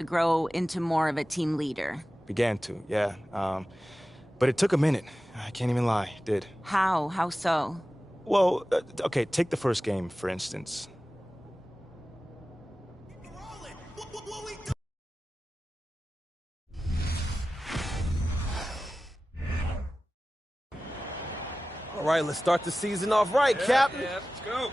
to grow into more of a team leader? Began to, yeah. But it took a minute. I can't even lie, it did. How? How so? Well, okay, take the first game, for instance. All right, let's start the season off right, Captain. Yeah, let's go.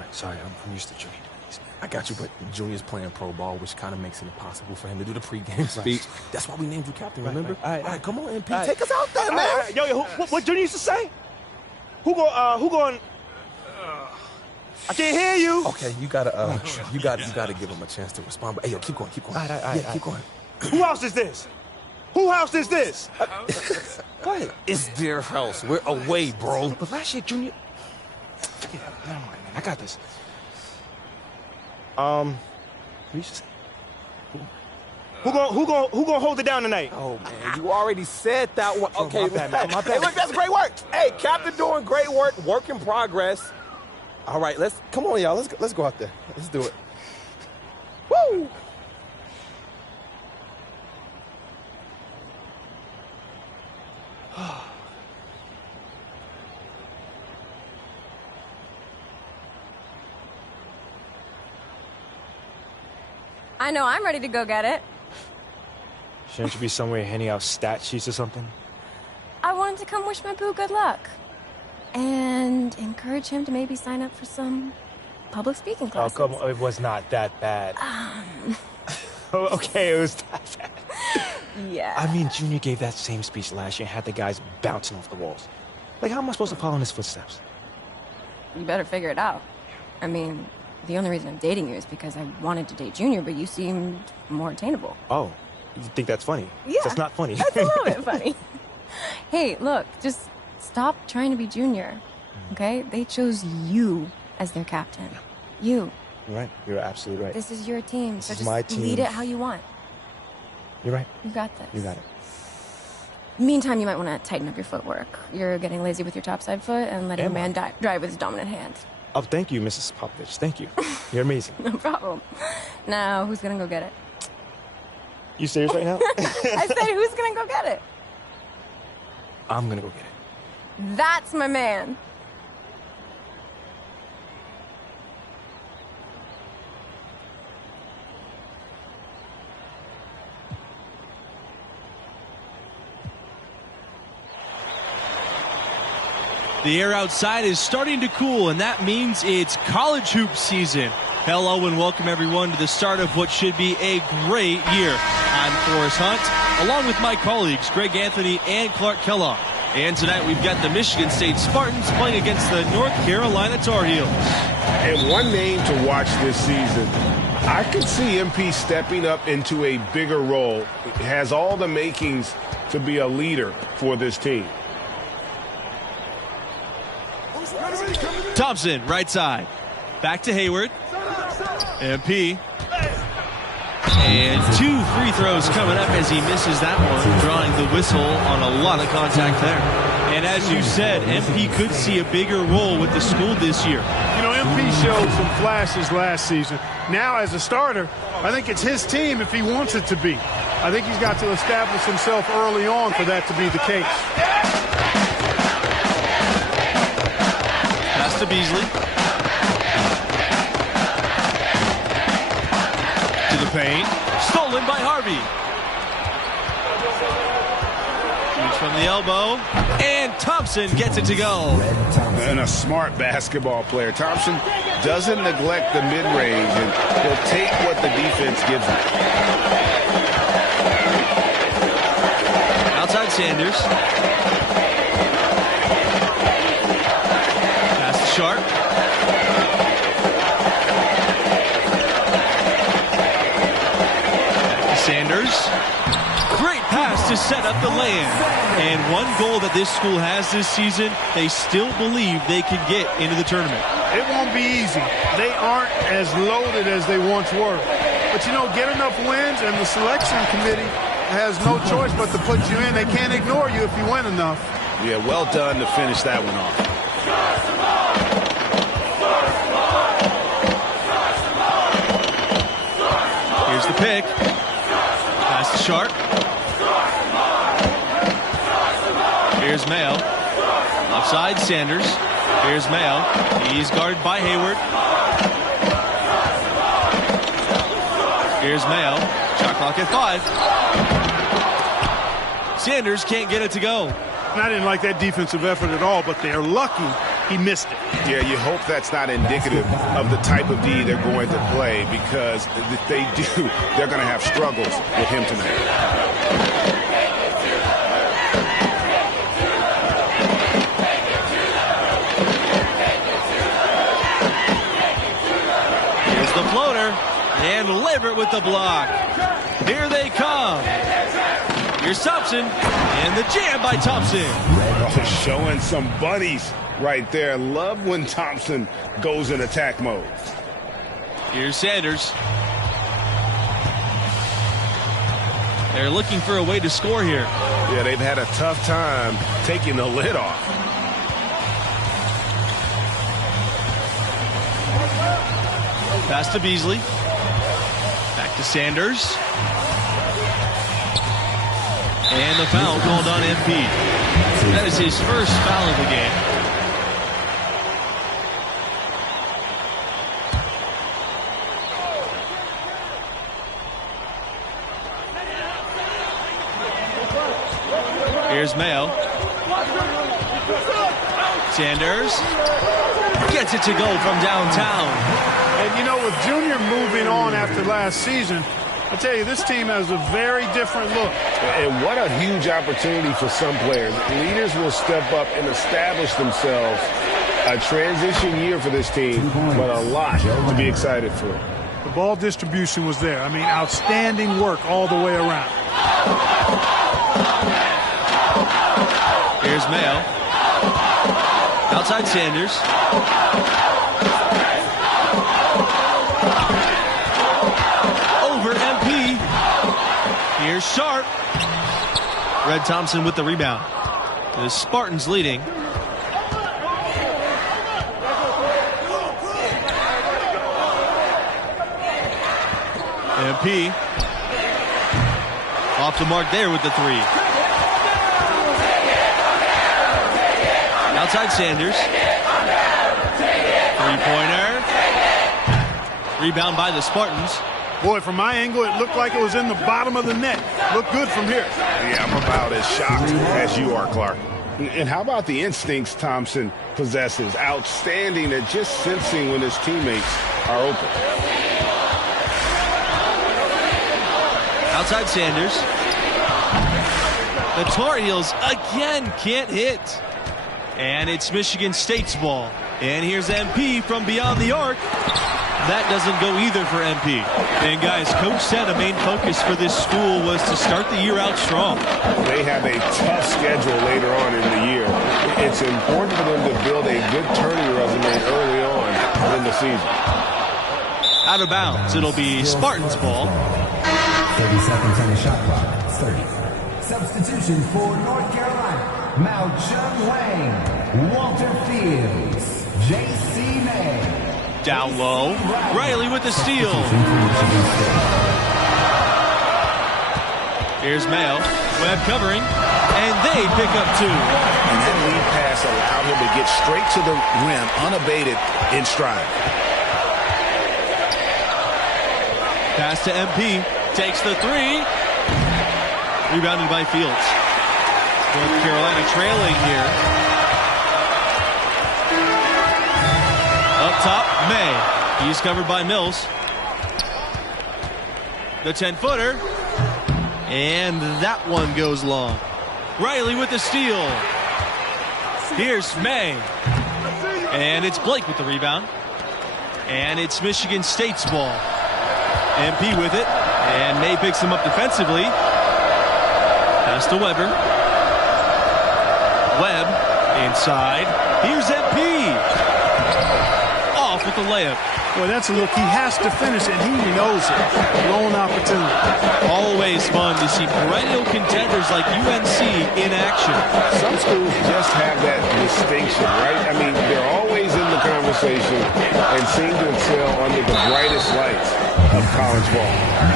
Right, sorry, I'm used to Junior doing these, man. I got you, but Junior's playing pro ball, which kind of makes it impossible for him to do the pregame speech. That's why we named you captain, remember? All All right, come on, MP. right. Take us out there, man. Yo, what Junior used to say? Who going? I can't hear you. Okay, you gotta, you gotta give him a chance to respond. But hey, yo, keep going. All right. Keep going. Who house is this? Who house is this? Go ahead. It's their house. We're away, bro. But last year, Junior. Yeah, never mind, man. I got this. Who used to say? Who gonna hold it down tonight? Oh man, you already said that one. Okay, my bad, man. My bad. Hey, look, that's great work. Hey, Captain, doing great work. Work in progress. All right, come on, y'all. Let's go out there. Let's do it. Woo! I know I'm ready to go get it. Shouldn't you be somewhere handing out stat sheets or something? I wanted to come wish my boo good luck. And encourage him to maybe sign up for some public speaking classes. Oh, come on. It was not that bad. Okay, it was that bad. Yeah. I mean, Junior gave that same speech last year and had the guys bouncing off the walls. Like, how am I supposed to follow in his footsteps? You better figure it out. I mean, the only reason I'm dating you is because I wanted to date Junior, but you seemed more attainable. Oh, you think that's funny? Yeah. That's not funny. That's a little bit funny. Hey, look, just stop trying to be Junior, okay? They chose you as their captain. You. You're right. You're absolutely right. This is your team, so This is just my team. lead it how you want. You're right. You got this. You got it. Meantime, you might want to tighten up your footwork. You're getting lazy with your topside foot and letting a man drive with his dominant hand. Oh, thank you, Mrs. Popovich. Thank you. You're amazing. No problem. Now, who's gonna go get it? You serious right now? I said, who's gonna go get it? I'm gonna go get it. That's my man. The air outside is starting to cool, and that means it's college hoop season. Hello and welcome everyone to the start of what should be a great year. I'm Forrest Hunt, along with my colleagues Greg Anthony and Clark Kellogg. And tonight we've got the Michigan State Spartans playing against the North Carolina Tar Heels. And one name to watch this season, I could see MP stepping up into a bigger role. It has all the makings to be a leader for this team. Thompson, right side. Back to Hayward. MP. And 2 free throws coming up as he misses that one, drawing the whistle on a lot of contact there. And as you said, MP could see a bigger role with the school this year. You know, MP showed some flashes last season. Now, as a starter, I think it's his team if he wants it to be. I think he's got to establish himself early on for that to be the case. Pass to Beasley. To the paint. Stolen by Harvey. Shoots from the elbow. And Thompson gets it to go. And a smart basketball player. Thompson doesn't neglect the mid-range, and he'll take what the defense gives him. Outside Sanders. Pass to Sharp. Back to Sanders. Great pass to set up the lay-in. And one goal that this school has this season, they still believe they can get into the tournament. It won't be easy. They aren't as loaded as they once were. But, you know, get enough wins, and the selection committee has no choice but to put you in. They can't ignore you if you win enough. Yeah, well done to finish that one off. Here's the pick. Sharp. Here's Mayo. Offside, Sanders. Here's Mayo. He's guarded by Hayward. Here's Mayo. Shot clock at 5. Sanders can't get it to go. And I didn't like that defensive effort at all, but they're lucky he missed it. Yeah, you hope that's not indicative of the type of D they're going to play, because if they do, they're going to have struggles with him tonight. Here's the floater, and Lambert with the block. Here they come. Here's Thompson, and the jam by Thompson. Oh, showing some bunnies right there. Love when Thompson goes in attack mode. Here's Sanders. They're looking for a way to score here. Yeah, they've had a tough time taking the lid off. Pass to Beasley. Back to Sanders. And the foul called on MP. That is his first foul of the game. Here's Mayo. Sanders gets it to go from downtown. And, you know, with Junior moving on after last season, I tell you, this team has a very different look. And what a huge opportunity for some players. Leaders will step up and establish themselves. A transition year for this team, but a lot to be excited for. The ball distribution was there. I mean, outstanding work all the way around. Here's Mayo. Outside Sanders. Over MP. Here's Sharp. Red Thompson with the rebound. The Spartans leading. MP. Off the mark there with the three. Outside Sanders. Three-pointer. Rebound by the Spartans. Boy, from my angle, it looked like it was in the bottom of the net. Looked good from here. Yeah, I'm about as shocked as you are, Clark. And how about the instincts Thompson possesses? Outstanding at just sensing when his teammates are open. Outside Sanders. The Tar Heels again can't hit. And it's Michigan State's ball. And here's MP from beyond the arc. That doesn't go either for MP. And guys, Coach said a main focus for this school was to start the year out strong. They have a tough schedule later on in the year. It's important for them to build a good turning resume early on in the season. Out of bounds, it'll be Spartans ball. 30 seconds on the shot clock. 30. Substitution for North Carolina. Mao Chung Wang, Walter Fields, J.C. May. Down low. Riley with the steal. Here's Mayo. Webb covering. And they pick up two. And that lead pass allowed him to get straight to the rim unabated in stride. Pass to MP. Takes the three. Rebounded by Fields. North Carolina trailing here. Up top, May. He's covered by Mills. The 10-footer. And that one goes long. Riley with the steal. Here's May. And it's Blake with the rebound. And it's Michigan State's ball. MP with it. And May picks him up defensively. Pass to Weber. Webb inside. Here's MP. Off with the layup. Boy, that's a look. He has to finish it. He knows it. Lone opportunity. Always fun to see perennial contenders players like UNC in action. Some schools just have that distinction, right? I mean, they're always in the conversation and seem to excel under the brightest lights of college ball.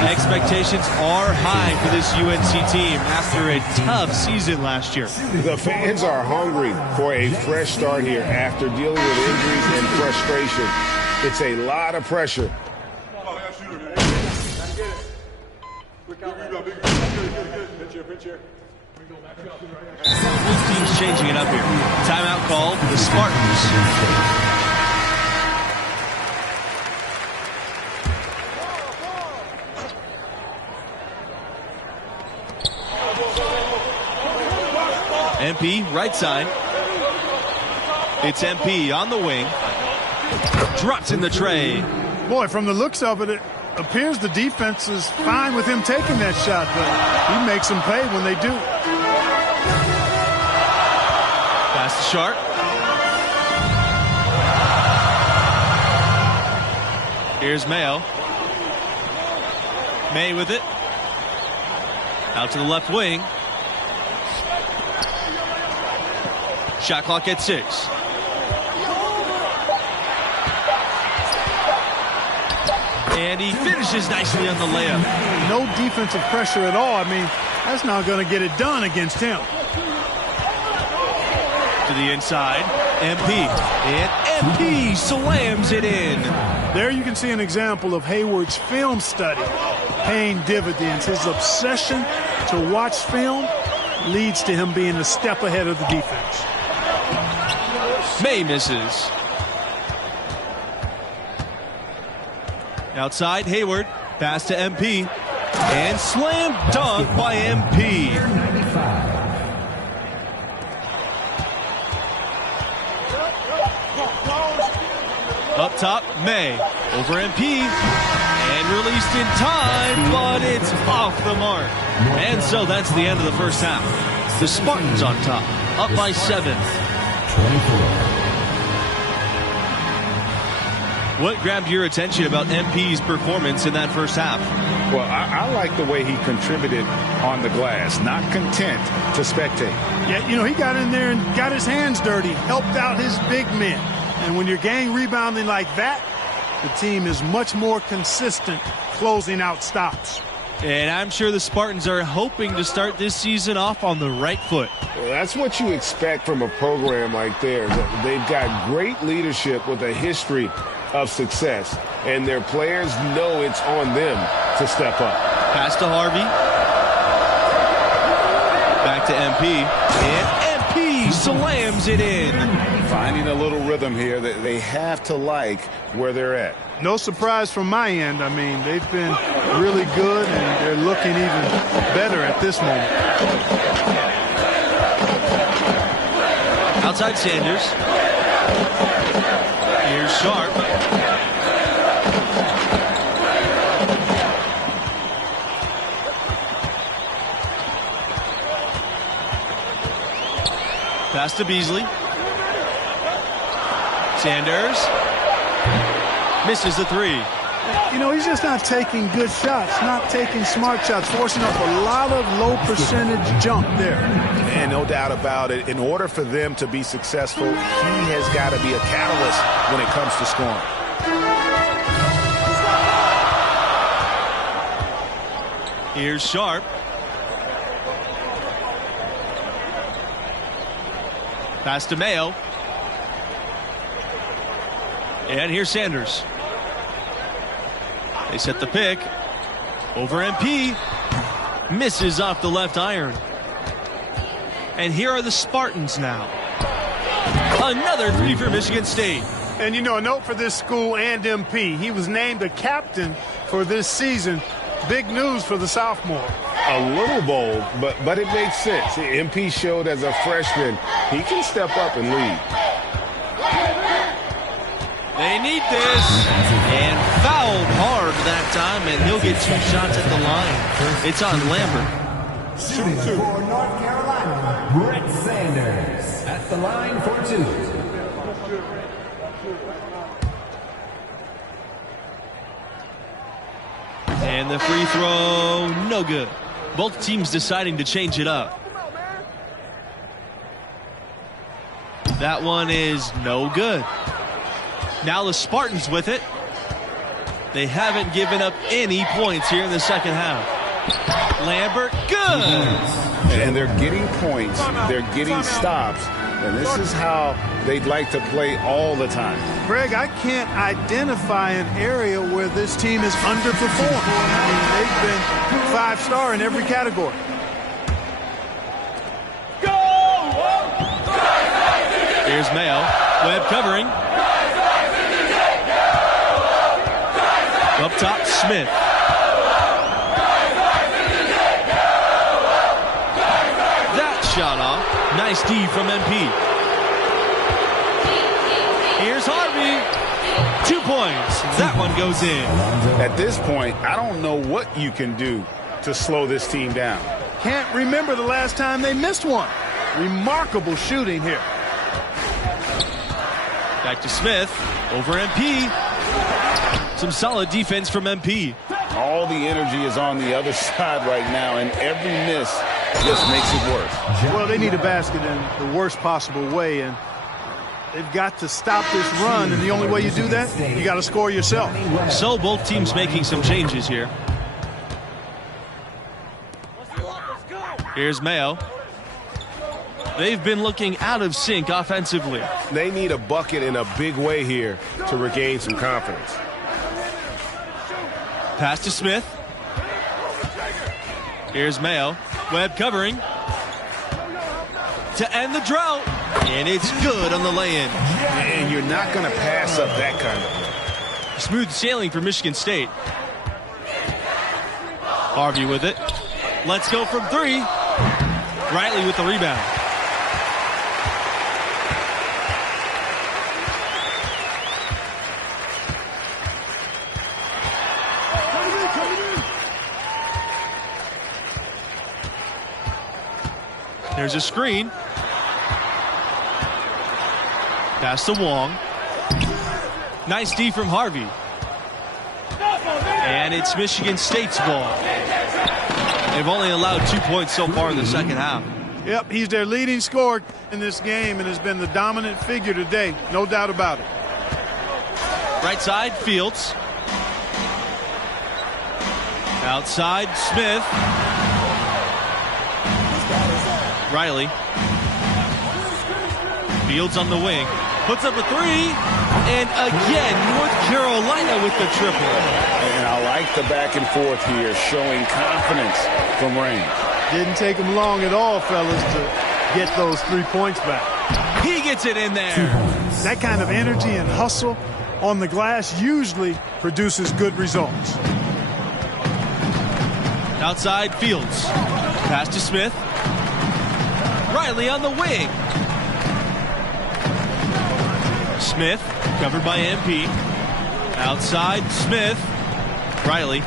Expectations are high for this UNC team after a tough season last year. The fans are hungry for a fresh start here after dealing with injuries and frustration. It's a lot of pressure. Both teams changing it up here. Timeout called the Spartans. MP right side. It's MP on the wing. Drops in the tray. Boy, from the looks of it, it appears the defense is fine with him taking that shot, but he makes them pay when they do. Pass to Sharp. Here's Mayo. May with it. Out to the left wing. Shot clock at 6. And he finishes nicely on the layup. No defensive pressure at all. I mean, that's not going to get it done against him. To the inside, MP. And MP slams it in. There you can see an example of Hayward's film study paying dividends. His obsession to watch film leads to him being a step ahead of the defense. May misses. Outside, Hayward. Pass to MP. And slam dunk by MP. Up top, May. Over MP. And released in time, but it's off the mark. And so that's the end of the first half. The Spartans on top, up by 7. 24. What grabbed your attention about MP's performance in that first half? Well, I like the way he contributed on the glass, not content to spectate. Yeah, you know, he got in there and got his hands dirty, helped out his big men. And when you're gang rebounding like that, the team is much more consistent closing out stops. And I'm sure the Spartans are hoping to start this season off on the right foot. Well, that's what you expect from a program like theirs. They've got great leadership with a history of success, and their players know it's on them to step up. Pass to Harvey. Back to MP. And MP slams it in. Finding a little rhythm here that they have to like where they're at. No surprise from my end. I mean, they've been really good, and they're looking even better at this moment. Outside Sanders. Here's Sharp. Pass to Beasley. Sanders misses the 3. You know, he's just not taking good shots, not taking smart shots, forcing up a lot of low percentage jump there. And no doubt about it, in order for them to be successful, he has got to be a catalyst when it comes to scoring. Here's Sharp. Pass to Mayo. And here's Sanders. They set the pick. Over MP. Misses off the left iron. And here are the Spartans now. Another 3 for Michigan State. And, you know, a note for this school and MP. He was named a captain for this season. Big news for the sophomore. A little bold, but it makes sense. MP showed as a freshman he can step up and lead. They need this. And fouled hard that time, and he'll get 2 shots at the line. It's on Lambert. Shooting for North Carolina, Brett Sanders at the line for 2. And the free throw, no good. Both teams deciding to change it up. That one is no good. Now the Spartans with it. They haven't given up any points here in the second half. Lambert, good! And they're getting points. They're getting stops. And this is how they'd like to play all the time. Greg, I can't identify an area where this team is underperformed. I mean, they've been 5-star in every category. Here's Mayo. Webb covering. Up top, Smith. That shot off. Nice D from MP. Here's Harvey. 2 points. That one goes in. At this point, I don't know what you can do to slow this team down. Can't remember the last time they missed one. Remarkable shooting here. Back to Smith. Over MP. Some solid defense from MP. All the energy is on the other side right now, and every miss just makes it worse. Well, they need a basket in the worst possible way, and they've got to stop this run, and the only way you do that, you got to score yourself. So both teams making some changes here. Here's Mayo. They've been looking out of sync offensively. They need a bucket in a big way here to regain some confidence. Pass to Smith. Here's Mayo. Webb covering. To end the drought. And it's good on the lay-in. And you're not going to pass up that kind of play. Smooth sailing for Michigan State. Harvey with it. Let's go from 3. Riley with the rebound. There's a screen. Pass to Wong. Nice D from Harvey. And it's Michigan State's ball. They've only allowed 2 points so far in the second half. Yep, he's their leading scorer in this game and has been the dominant figure today. No doubt about it. Right side, Fields. Outside, Smith. Riley. Fields on the wing. Puts up a 3. And again, North Carolina with the triple. And I like the back and forth here, showing confidence from range. Didn't take him long at all, fellas, to get those 3 points back. He gets it in there. That kind of energy and hustle on the glass usually produces good results. Outside, Fields. Pass to Smith. Riley on the wing. Smith, covered by MP. Outside, Smith. Riley.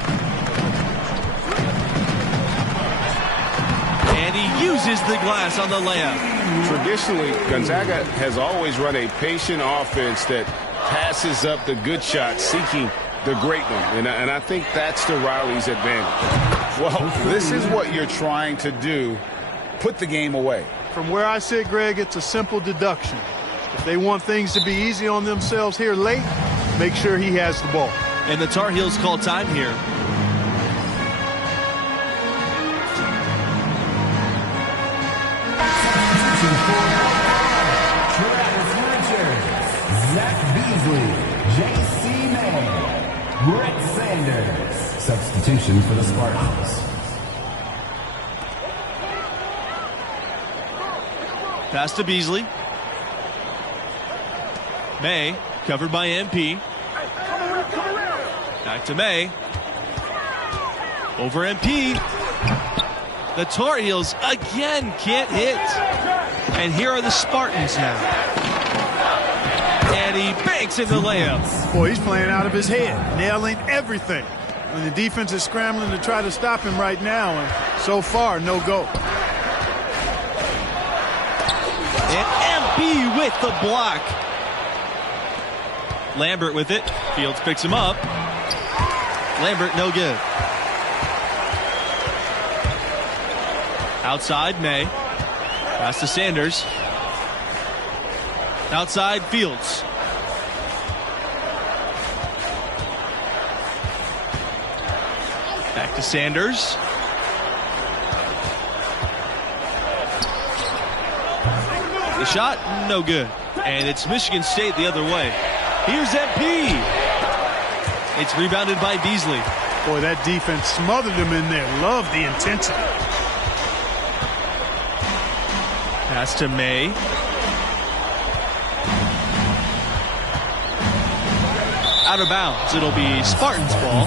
And he uses the glass on the layup. Traditionally, Gonzaga has always run a patient offense that passes up the good shot, seeking the great one. And I think that's to Riley's advantage. Well, this is what you're trying to do. Put the game away. From where I sit, Greg, it's a simple deduction. If they want things to be easy on themselves here late, make sure he has the ball. And the Tar Heels call time here. Travis Richards, Zach Beasley, J.C. May, Brett Sanders. Substitution for the Spartans. Pass to Beasley. May, covered by MP. Back to May. Over MP. The Tar Heels again can't hit. And here are the Spartans now. And he banks in the layup. Boy, he's playing out of his head, nailing everything. And the defense is scrambling to try to stop him right now, and so far, no go. And MP with the block. Lambert with it. Fields picks him up. Lambert no good. Outside, May. Pass to Sanders. Outside, Fields. Back to Sanders. The shot, no good. And it's Michigan State the other way. Here's MP. It's rebounded by Beasley. Boy, that defense smothered him in there. Love the intensity. Pass to May. Out of bounds. It'll be Spartans ball.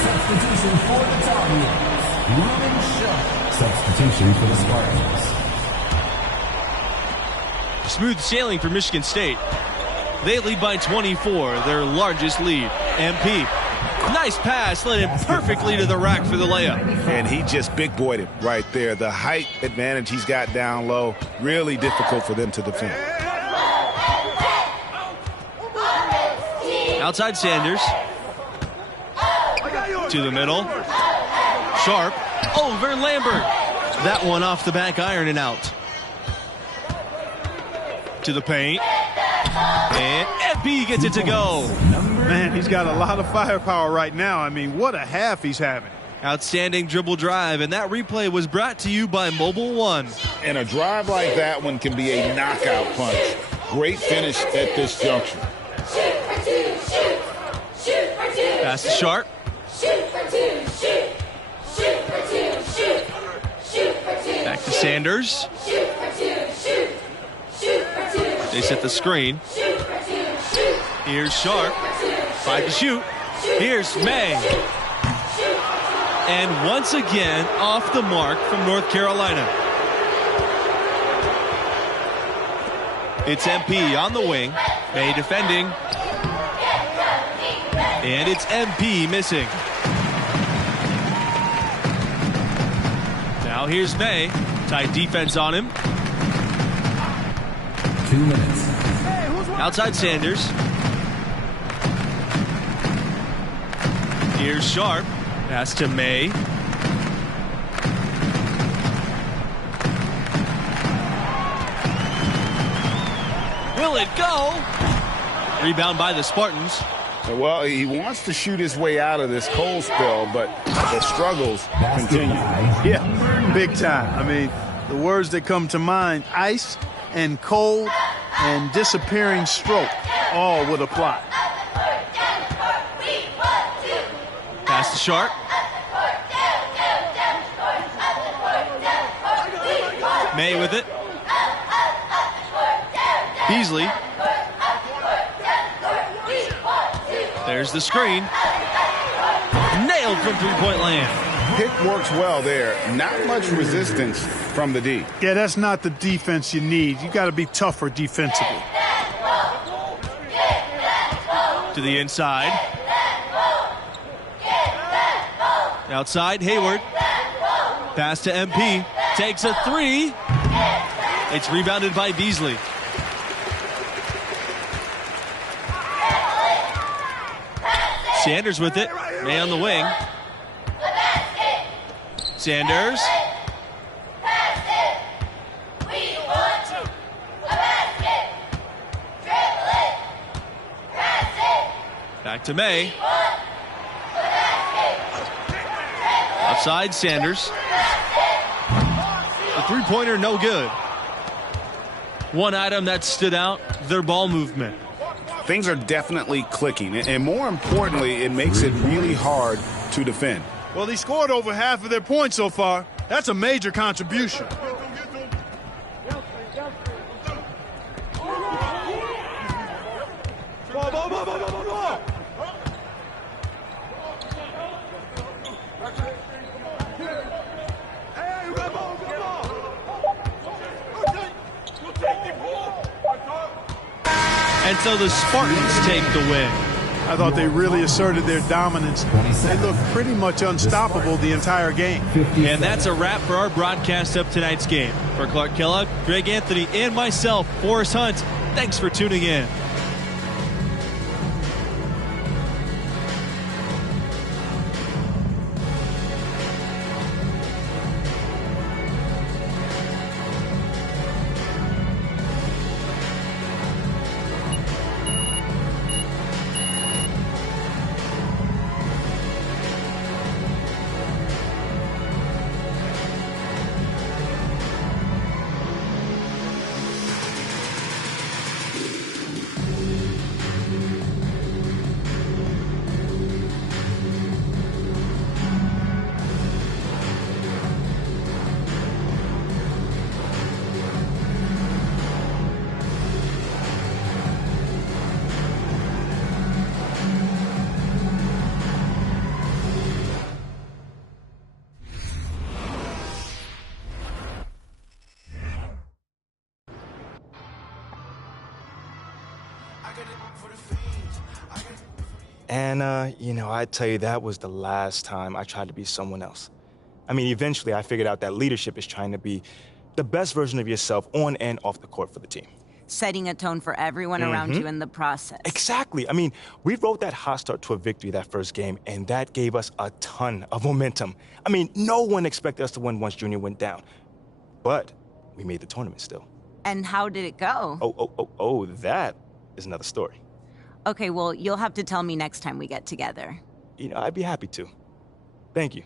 Substitution for the Tar Heels. Ruben Shuck. Substitution for the Spartans. Smooth sailing for Michigan State. They lead by 24, their largest lead. MP. Nice pass, led him perfectly to the rack for the layup. And he just big boyed it right there. The height advantage he's got down low, really difficult for them to defend. Outside Sanders. To the middle. Sharp. Over Lambert. That one off the back iron and out. To the paint. And MP gets it to go. Man, he's got a lot of firepower right now. I mean, what a half he's having. Outstanding dribble drive, and that replay was brought to you by Mobile One. And a drive like that one can be a knockout punch. Great finish at this junction. Shoot for two, shoot. Shoot for two. Pass to Sharp. Shoot for two, shoot. Shoot for two, shoot. Shoot for two. Back to Sanders. Shoot for two, shoot. Shoot for two. They set the screen. Shoot for two, shoot. Here's Sharp. 5 to shoot. Here's May. And once again, off the mark from North Carolina. It's MP on the wing. May defending. And it's MP missing. Now here's May. Tight defense on him. 2 minutes. Outside Sanders. Here's Sharp. Pass to May. Will it go? Rebound by the Spartans. Well, he wants to shoot his way out of this cold spell, but the struggles continue. Yeah, big time. I mean, the words that come to mind, ice and cold and disappearing stroke, all would apply. Pass to Sharp. May with it. Beasley. There's the screen. Nailed from three-point land. Pick works well there. Not much resistance from the D. Yeah, that's not the defense you need. You got to be tougher defensively. To the inside. Outside, Hayward. Pass to MP. Takes a three. It's rebounded by Beasley. Sanders with it. May on the wing. Sanders. Back to May. Outside Sanders. The three-pointer no good. One item that stood out, their ball movement. Things are definitely clicking, and more importantly, it makes it really hard to defend. Well, they scored over half of their points so far. That's a major contribution. And so the Spartans take the win. I thought they really asserted their dominance. They looked pretty much unstoppable the entire game. And that's a wrap for our broadcast of tonight's game. For Clark Kellogg, Greg Anthony, and myself, Forrest Hunt, thanks for tuning in. And, you know, I tell you, that was the last time I tried to be someone else. I mean, eventually I figured out that leadership is trying to be the best version of yourself on and off the court for the team. Setting a tone for everyone around you in the process. Exactly. I mean, we wrote that hot start to a victory that first game, and that gave us a ton of momentum. I mean, no one expected us to win once Junior went down. But we made the tournament still. And how did it go? Oh, that is another story. Okay, well, you'll have to tell me next time we get together. You know, I'd be happy to. Thank you.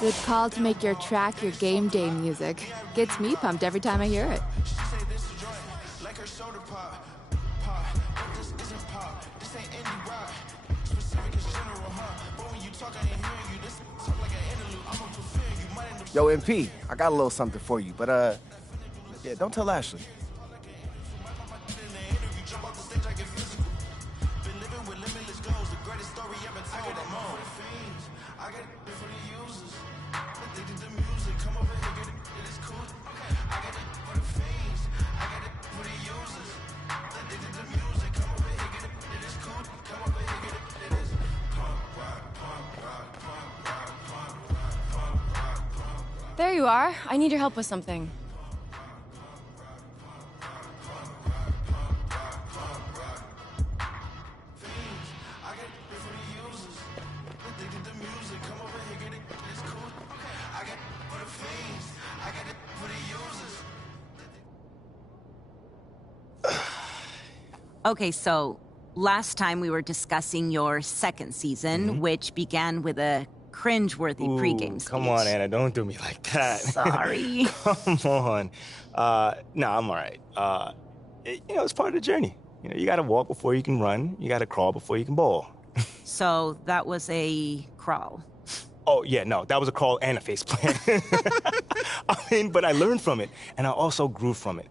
Good call to make your track your game day music. Gets me pumped every time I hear it. Yo, MP, I got a little something for you, but yeah, don't tell Ashley. There you are. I need your help with something. Okay, so last time we were discussing your second season, which began with a cringeworthy pregame speech. Come on, Anna, don't do me like that. Sorry. Come on. No, I'm all right. You know, it's part of the journey. You know, you got to walk before you can run. You got to crawl before you can ball. So that was a crawl. Oh, yeah, no, that was a crawl and a face plant. I mean, but I learned from it, and I also grew from it.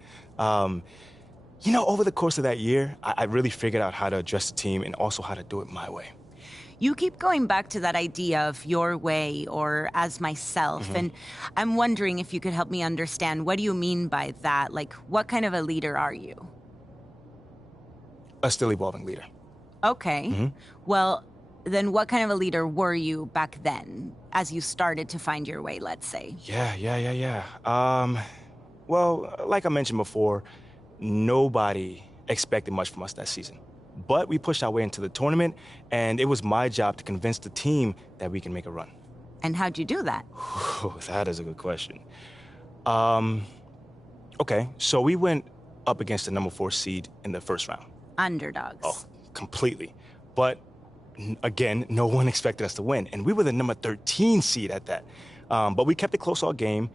You know, over the course of that year, I really figured out how to address the team and also how to do it my way. You keep going back to that idea of your way or as myself, and I'm wondering if you could help me understand, what do you mean by that? Like, what kind of a leader are you? A still evolving leader. Okay. Well, then what kind of a leader were you back then, as you started to find your way, let's say? Yeah. Well, like I mentioned before, nobody expected much from us that season. But we pushed our way into the tournament, and it was my job to convince the team that we can make a run. And how'd you do that? That is a good question. Okay, so we went up against the number 4 seed in the first round. Underdogs. Oh, completely. But again, no one expected us to win, and we were the number 13 seed at that. But we kept it close all game,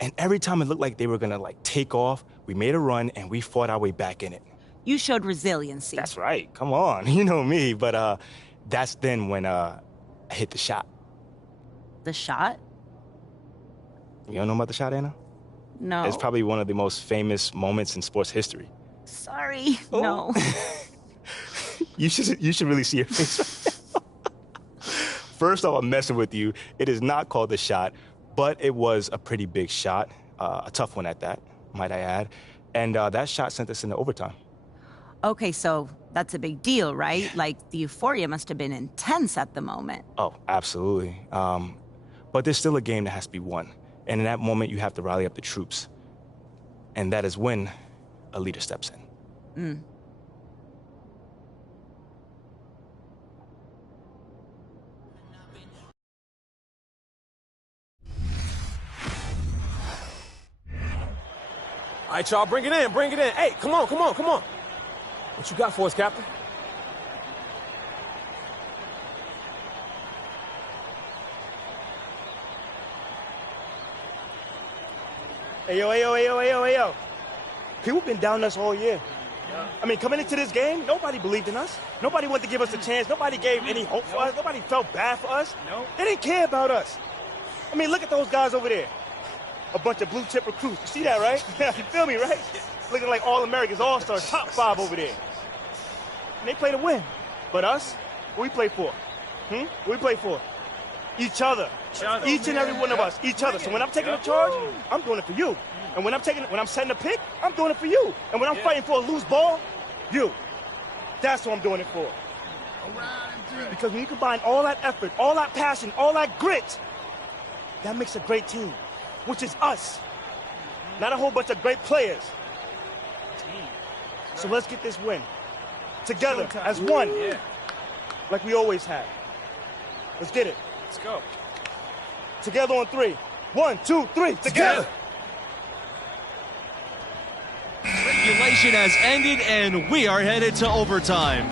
and every time it looked like they were gonna take off, we made a run and we fought our way back in it. You showed resiliency. That's right. Come on, you know me. But that's then when I hit the shot. The shot? You don't know about the shot, Anna? No. It's probably one of the most famous moments in sports history. Sorry, no. You should really see your face right now. First off, I'm messing with you. It is not called the shot, but it was a pretty big shot, a tough one at that, might I add. And that shot sent us into overtime. Okay, so that's a big deal, right? Like, the euphoria must have been intense at the moment. Oh, absolutely. But there's still a game that has to be won. And in that moment, you have to rally up the troops. And that is when a leader steps in. All right, y'all, bring it in. Hey, come on. What you got for us, Captain? Hey, yo. People been down us all year. I mean, coming into this game, nobody believed in us. Nobody wanted to give us a chance. Nobody gave any hope for us. Nobody felt bad for us. No. They didn't care about us. I mean, look at those guys over there. A bunch of blue-chip recruits. You see that, right? You feel me, right? Looking like All-Americans, All-Stars, top 5 over there. And they play to win. But us, what we play for? What we play for? Each other. Each and every one of us. Each other. So when I'm taking a charge, I'm doing it for you. And when I'm setting a pick, I'm doing it for you. And when I'm fighting for a loose ball, you. That's what I'm doing it for. Because when you combine all that effort, all that passion, all that grit, that makes a great team, which is us. Not a whole bunch of great players. So let's get this win. Together, as one. Like we always have. Let's get it. Let's go. Together on 3. 1, 2, 3. Together. Regulation has ended, and we are headed to overtime.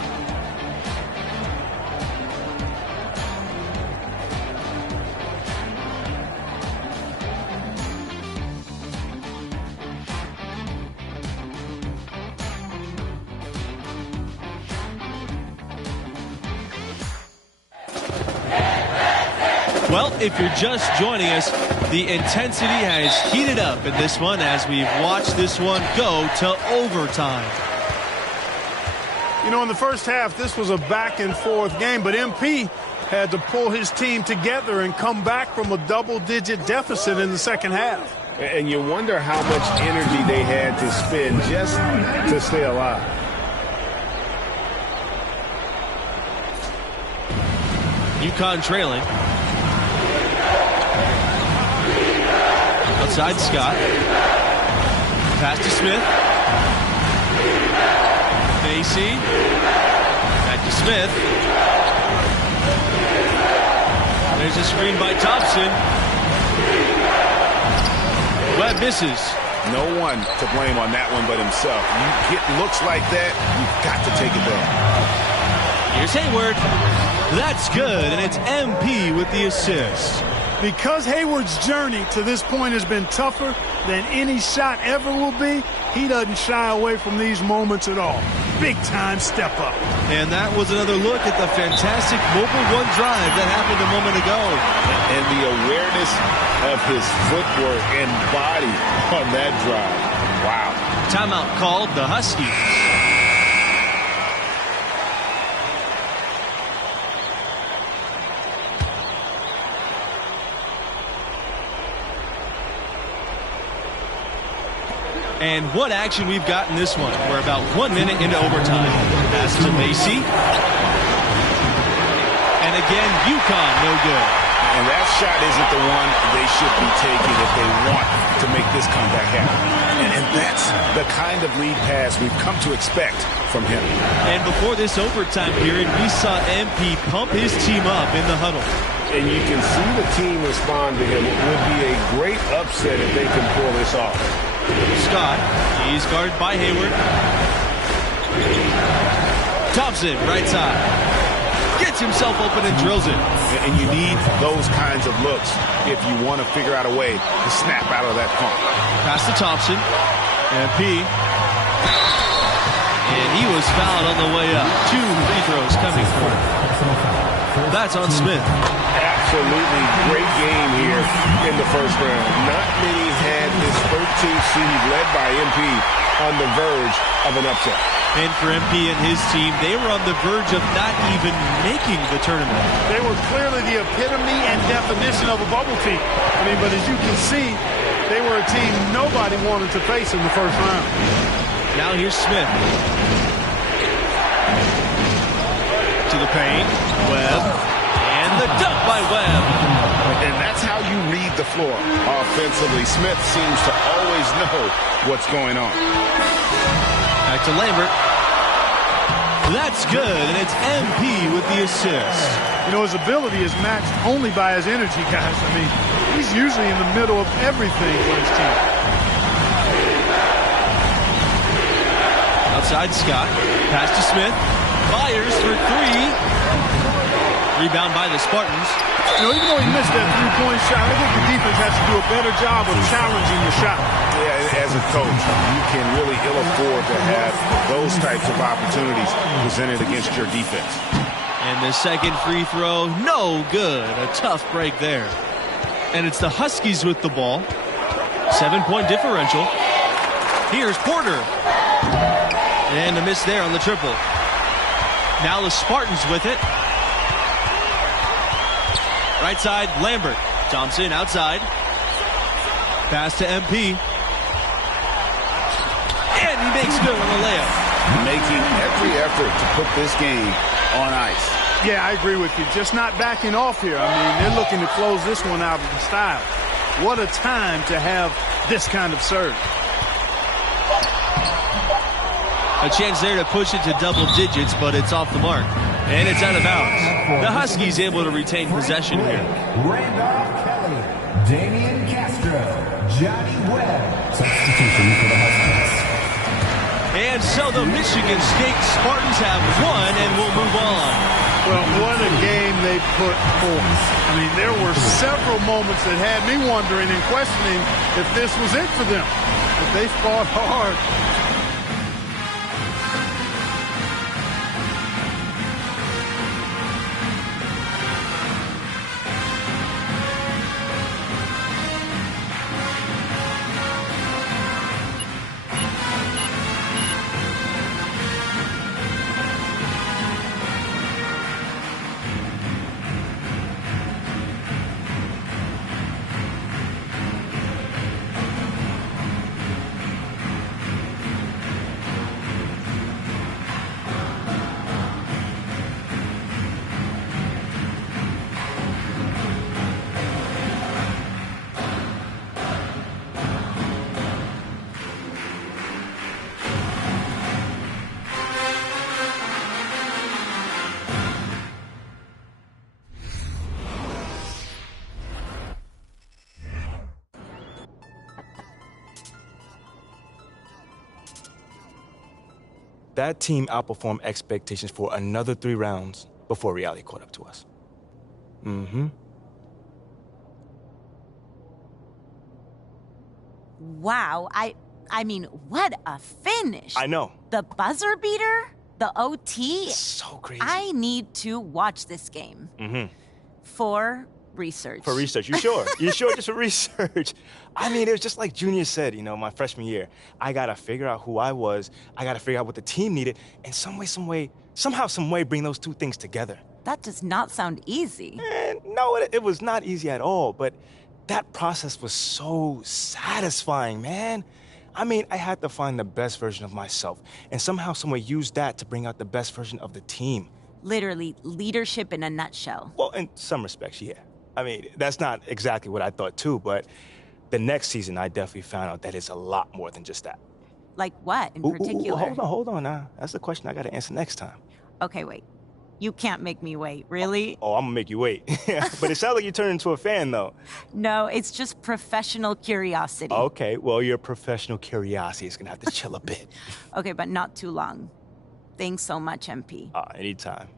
Well, if you're just joining us, the intensity has heated up in this one as we've watched this one go to overtime. You know, in the first half, this was a back-and-forth game, but MP had to pull his team together and come back from a double-digit deficit in the second half. And you wonder how much energy they had to spend just to stay alive. UConn trailing. Outside Scott. Pass to Smith. Macy. Back to Smith. There's a screen by Thompson. Webb misses. No one to blame on that one but himself. You get looks like that, you've got to take it back. Here's Hayward. That's good, and it's MP with the assist. Because Hayward's journey to this point has been tougher than any shot ever will be, he doesn't shy away from these moments at all. Big-time step up. And that was another look at the fantastic mobile one drive that happened a moment ago. And the awareness of his footwork and body on that drive. Wow. Timeout called the Huskies. And what action we've got in this one. We're about 1 minute into overtime. Pass to Macy. And again, UConn, no good. And that shot isn't the one they should be taking if they want to make this comeback happen. And that's the kind of lead pass we've come to expect from him. And before this overtime period, we saw MP pump his team up in the huddle. And you can see the team respond to him. It would be a great upset if they can pull this off. Scott, he's guarded by Hayward. Thompson, right side. Gets himself open and drills it. And you need those kinds of looks if you want to figure out a way to snap out of that pump. Pass to Thompson. MP. And he was fouled on the way up. 2 free throws coming for him. That's on Smith. Absolutely great game here in the first round. Not many had this 13th seed led by MP on the verge of an upset. And for MP and his team, they were on the verge of not even making the tournament. They were clearly the epitome and definition of a bubble team. I mean, but as you can see, they were a team nobody wanted to face in the first round. Now here's Smith. To the paint. Webb. And the dunk by Webb. And that's how you read the floor offensively. Smith seems to always know what's going on. Back to Lambert. That's good, and it's MP with the assist. You know, his ability is matched only by his energy, guys. I mean, he's usually in the middle of everything for his team. Outside Scott. Pass to Smith. Fires for 3. Rebound by the Spartans. You know, even though he missed that three-point shot, I think the defense has to do a better job of challenging the shot. Yeah, as a coach, you can really ill afford to have those types of opportunities presented against your defense. And the second free throw, no good. A tough break there. And it's the Huskies with the ball. 7-point differential. Here's Porter. And a miss there on the triple. Now the Spartans with it. Right side, Lambert. Thompson outside. Pass to MP. And he makes good on the layup. Making every effort to put this game on ice. Yeah, I agree with you. Just not backing off here. I mean, they're looking to close this one out with style. What a time to have this kind of serve. A chance there to push it to double digits, but it's off the mark. And it's out of bounds. The Huskies able to retain possession here. Randolph Kelly, Damian Castro, Johnny Webb. Substitution for the Huskies. And so the Michigan State Spartans have won, and we'll move on. Well, what a game they put forth. I mean, there were several moments that had me wondering and questioning if this was it for them. But they fought hard. That team outperformed expectations for another 3 rounds before reality caught up to us. Wow, I mean, what a finish. I know. The buzzer beater? The OT? So crazy. I need to watch this game. For research. For research, you sure? You sure just for research? I mean, it was just like Junior said, you know, my freshman year. I got to figure out who I was. I got to figure out what the team needed. And somehow, some way, bring those two things together. That does not sound easy. No, it was not easy at all. But that process was so satisfying, man. I mean, I had to find the best version of myself. And somehow, some way, use that to bring out the best version of the team. Literally, leadership in a nutshell. Well, in some respects, yeah. I mean, that's not exactly what I thought, too, but the next season, I definitely found out that it's a lot more than just that. Like what in particular? Hold on now. That's the question I got to answer next time. Okay, wait. You can't make me wait, really? Oh, I'm going to make you wait. But it sounds like you turned into a fan, though. No, it's just professional curiosity. Okay, well, your professional curiosity is going to have to chill a bit. Okay, but not too long. Thanks so much, MP. Anytime.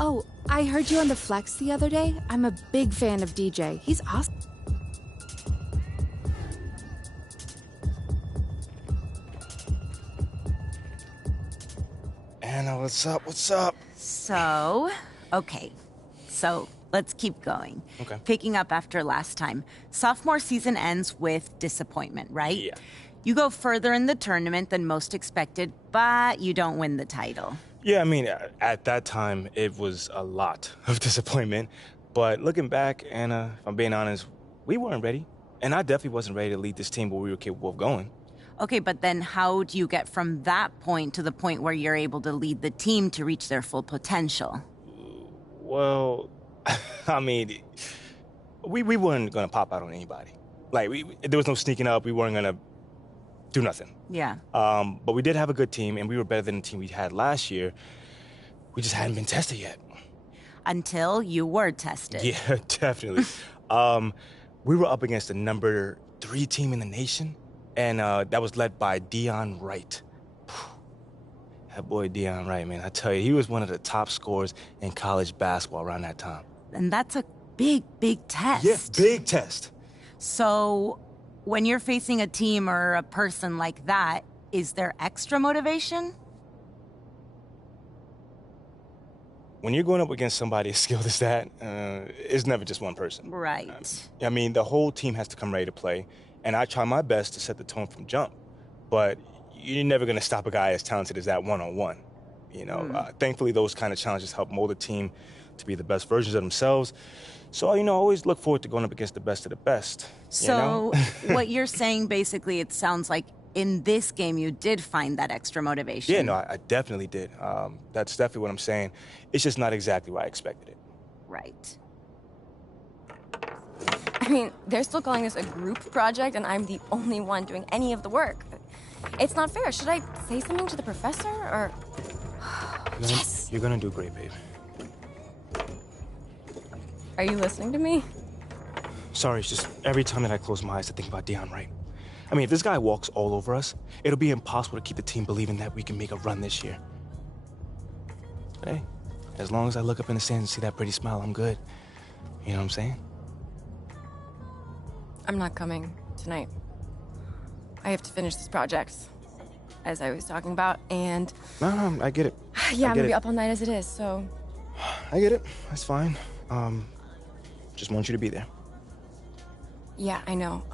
Oh, I heard you on the Flex the other day. I'm a big fan of DJ. He's awesome. Anna, what's up? What's up? So, okay. So, let's keep going. Okay. Picking up after last time. Sophomore season ends with disappointment, right? Yeah. You go further in the tournament than most expected, but you don't win the title. Yeah, I mean, at that time, it was a lot of disappointment. But looking back, Anna, if I'm being honest, we weren't ready. And I definitely wasn't ready to lead this team where we were capable of going. Okay, but then how do you get from that point to the point where you're able to lead the team to reach their full potential? Well, I mean, we weren't going to pop out on anybody. Like, there was no sneaking up. We weren't going to do nothing. Yeah. But we did have a good team, and we were better than the team we had last year. We just hadn't been tested yet. Until you were tested. Yeah, definitely. We were up against the number 3 team in the nation, and that was led by Dion Wright. That boy Dion Wright, man, I tell you, he was one of the top scorers in college basketball around that time. And that's a big, big test. Yeah, big test. So, when you're facing a team or a person like that, is there extra motivation? When you're going up against somebody as skilled as that, it's never just one person. Right. I mean, the whole team has to come ready to play, and I try my best to set the tone from jump. But you're never going to stop a guy as talented as that one-on-one. You know, thankfully, those kind of challenges help mold a team to be the best versions of themselves. So, you know, I always look forward to going up against the best of the best. So what you're saying, basically, it sounds like in this game you did find that extra motivation. Yeah, no, I definitely did. That's definitely what I'm saying. It's just not exactly what I expected it. Right. I mean, they're still calling this a group project, and I'm the only one doing any of the work. It's not fair. Should I say something to the professor, or... Yes! You're gonna do great, babe. Are you listening to me? Sorry, it's just every time that I close my eyes, I think about Deion Wright. I mean, if this guy walks all over us, it'll be impossible to keep the team believing that we can make a run this year. Hey, as long as I look up in the stands and see that pretty smile, I'm good. You know what I'm saying? I'm not coming tonight. I have to finish this project, as I was talking about, and... No, I get it. Yeah, I'm gonna be up all night as it is, so... I get it. That's fine. Just want you to be there. Yeah, I know.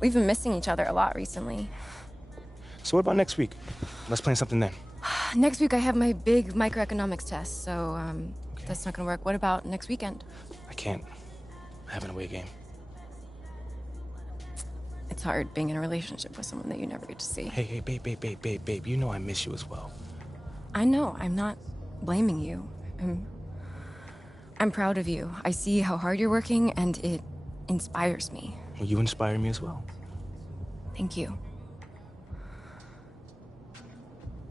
We've been missing each other a lot recently. So what about next week? Let's plan something then. Next week I have my big microeconomics test, so that's not gonna work. What about next weekend? I can't. I have an away game. It's hard being in a relationship with someone that you never get to see. Hey, babe. You know I miss you as well. I know. I'm not blaming you. I'm proud of you. I see how hard you're working, and it inspires me. Well, you inspire me as well. Thank you.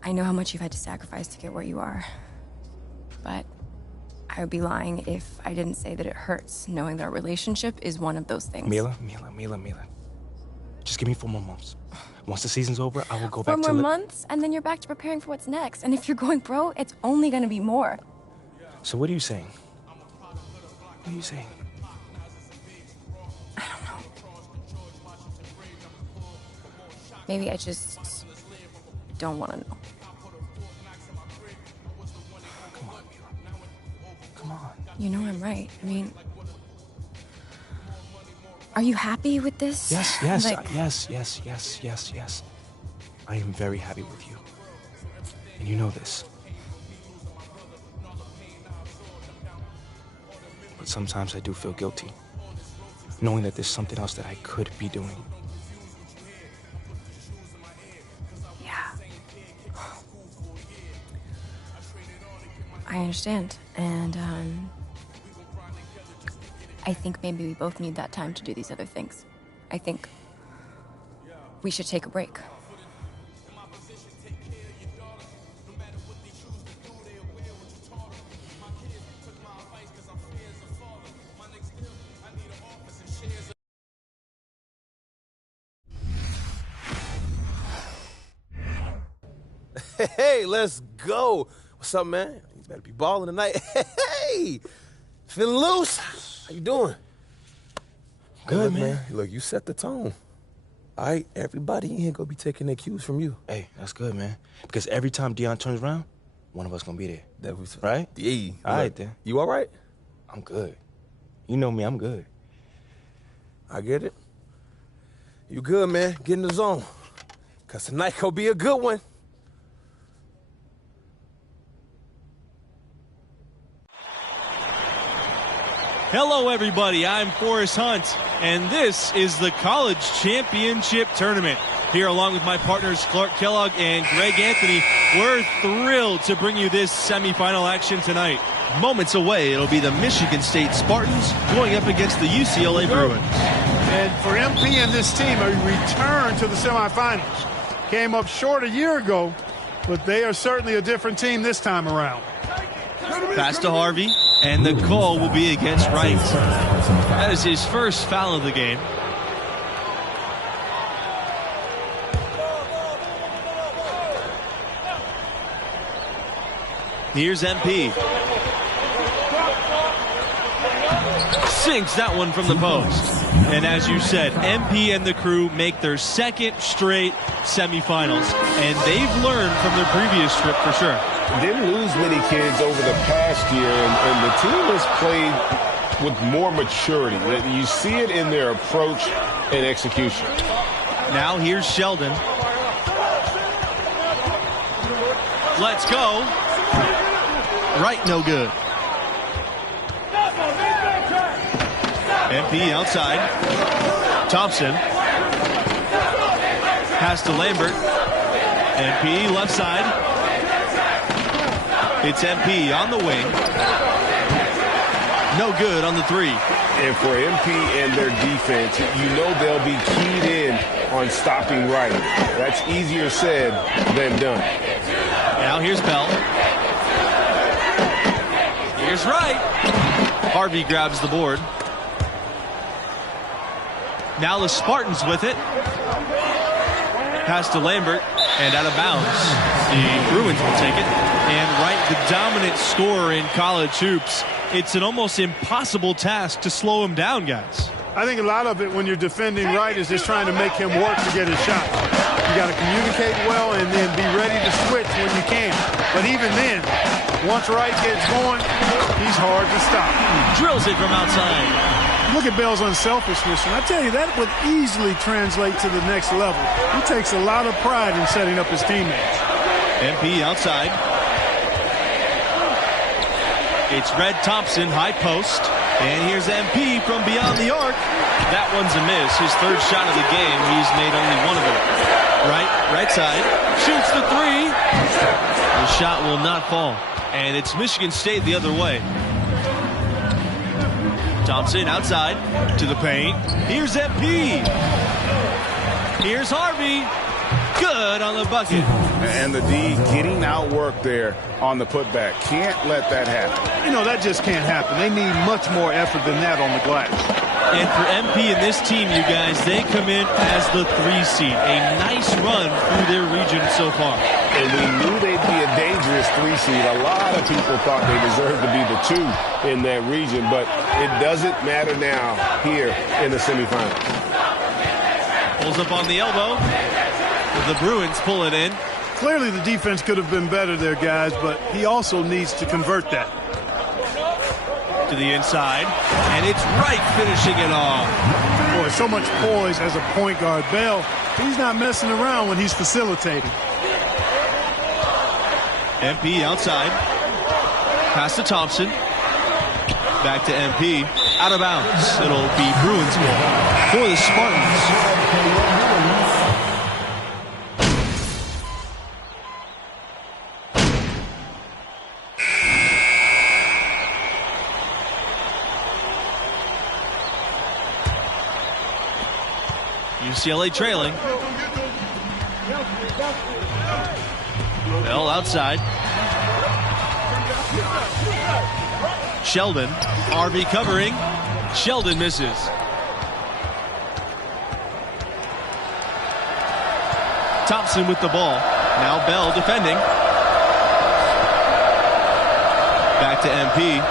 I know how much you've had to sacrifice to get where you are, but I would be lying if I didn't say that it hurts knowing that our relationship is one of those things. Mila. Just give me 4 more months. Once the season's over, I will go back to... 4 more months, and then you're back to preparing for what's next. And if you're going pro, it's only gonna be more. So what are you saying? What are you saying? I don't know. Maybe I just don't want to know. Come on, Mila. Come on. You know I'm right. I mean, are you happy with this? Yes. Like... Yes. I am very happy with you. And you know this. But sometimes I do feel guilty, knowing that there's something else that I could be doing. Yeah. I understand. And, I think maybe we both need that time to do these other things. I think we should take a break. Hey, let's go. What's up, man? You better be balling tonight. Hey, feeling loose? How you doing? Good, look, man. Look, you set the tone. All right, everybody in here gonna be taking their cues from you. Hey, that's good, man. Because every time Deion turns around, one of us gonna be there. Right? Yeah. All right, then. You all right? I'm good. You know me, I'm good. I get it. You good, man. Get in the zone. Because tonight gonna be a good one. Hello, everybody. I'm Forrest Hunt, and this is the College Championship Tournament. Here, along with my partners Clark Kellogg and Greg Anthony, we're thrilled to bring you this semifinal action tonight. Moments away, it'll be the Michigan State Spartans going up against the UCLA Bruins. And for MP and this team, a return to the semifinals. Came up short a year ago, but they are certainly a different team this time around. Pass to Harvey, and the call will be against Wright. That is his first foul of the game. Here's MP. Sinks that one from the post. And as you said, MP and the crew make their second straight semifinals. And they've learned from their previous trip for sure. Didn't lose many kids over the past year, and the team has played with more maturity. You see it in their approach and execution. Now here's Sheldon. Let's go. Right, no good. MP outside. Thompson. Pass to Lambert. MP left side. It's MP on the wing. No good on the three. And for MP and their defense, you know they'll be keyed in on stopping Wright. That's easier said than done. Now here's Bell. Here's Wright. Harvey grabs the board. Now the Spartans with it. Pass to Lambert and out of bounds. The Bruins will take it. And Wright, the dominant scorer in college hoops. It's an almost impossible task to slow him down, guys. I think a lot of it when you're defending Wright is just trying to make him work to get his shot. You got to communicate well and then be ready to switch when you can. But even then, once Wright gets going, he's hard to stop. Drills it from outside. Look at Bell's unselfishness, and I tell you, that would easily translate to the next level. He takes a lot of pride in setting up his teammates. MP outside. It's Red Thompson, high post. And here's MP from beyond the arc. That one's a miss. His third shot of the game. He's made only one of them. Right side. Shoots the three. The shot will not fall. And it's Michigan State the other way. Thompson outside to the paint. Here's MP. Here's Harvey. Good on the bucket. And the D getting outworked there on the putback. Can't let that happen. You know, that just can't happen. They need much more effort than that on the glass. And for MP and this team, you guys, they come in as the 3 seed. A nice run through their region so far. And we knew they'd be a dangerous 3 seed. A lot of people thought they deserved to be the 2 in that region, but it doesn't matter now here in the semifinals. Pulls up on the elbow. The Bruins pull it in. Clearly the defense could have been better there, guys, but he also needs to convert that. To the inside, and it's Wright finishing it off. Boy, so much poise as a point guard. Bell, he's not messing around when he's facilitating. MP outside. Pass to Thompson. Back to MP. Out of bounds. It'll be Bruins ball for the Spartans. UCLA trailing. Bell outside. Sheldon. RV covering. Sheldon misses. Thompson with the ball. Now Bell defending. Back to MP.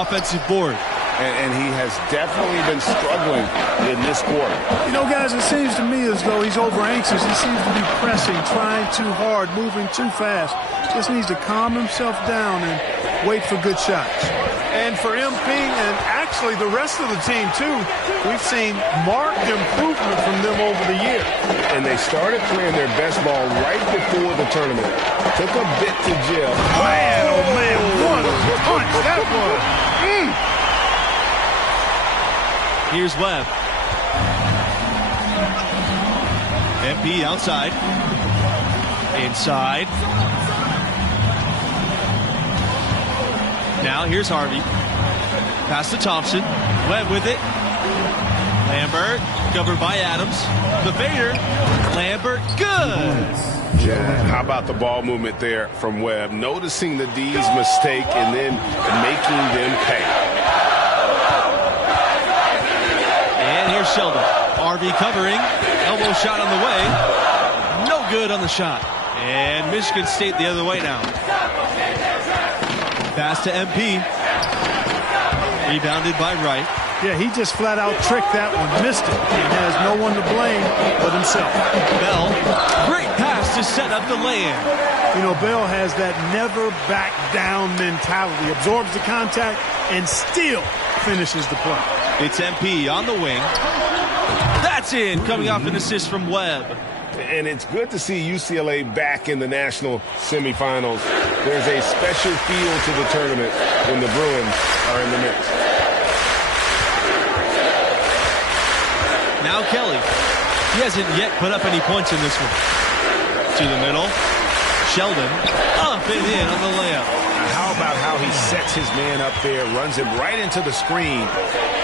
Offensive board. And he has definitely been struggling in this quarter. You know, guys, it seems to me as though he's over anxious. He seems to be pressing, trying too hard, moving too fast. Just needs to calm himself down and wait for good shots. And for MP and actually the rest of the team, too, we've seen marked improvement from them over the year. And they started playing their best ball right before the tournament. Took a bit to gel. Man, oh, man, what a punch that was. Here's Webb. MP outside. Inside. Now here's Harvey. Pass to Thompson. Webb with it. Lambert. Covered by Adams. The fader. Lambert. Good. Yeah, how about the ball movement there from Webb? Noticing the D's mistake and then making them pay. Here's Sheldon. RV covering. Elbow shot on the way. No good on the shot. And Michigan State the other way now. Pass to MP. Rebounded by Wright. Yeah, he just flat out tricked that one. Missed it. And has no one to blame but himself. Bell. Great pass to set up the lay-in. You know, Bell has that never back down mentality. Absorbs the contact and still finishes the play. It's MP on the wing. That's in, coming off an assist from Webb. And it's good to see UCLA back in the national semifinals. There's a special feel to the tournament when the Bruins are in the mix. Now Kelly. He hasn't yet put up any points in this one. To the middle. Sheldon up and in on the layup. How about how he sets his man up there, runs him right into the screen,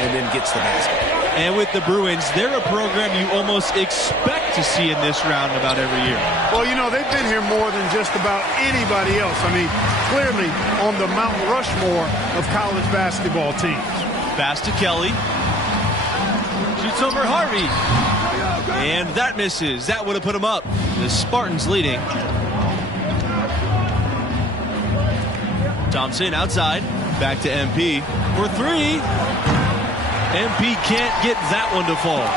and then gets the basket. And with the Bruins, they're a program you almost expect to see in this round about every year. Well, you know, they've been here more than just about anybody else. I mean, clearly on the Mount Rushmore of college basketball teams. Pass to Kelly. Shoots over Harvey. And that misses. That would have put him up. The Spartans leading. Thompson outside. Back to MP for three. MP can't get that one to fall.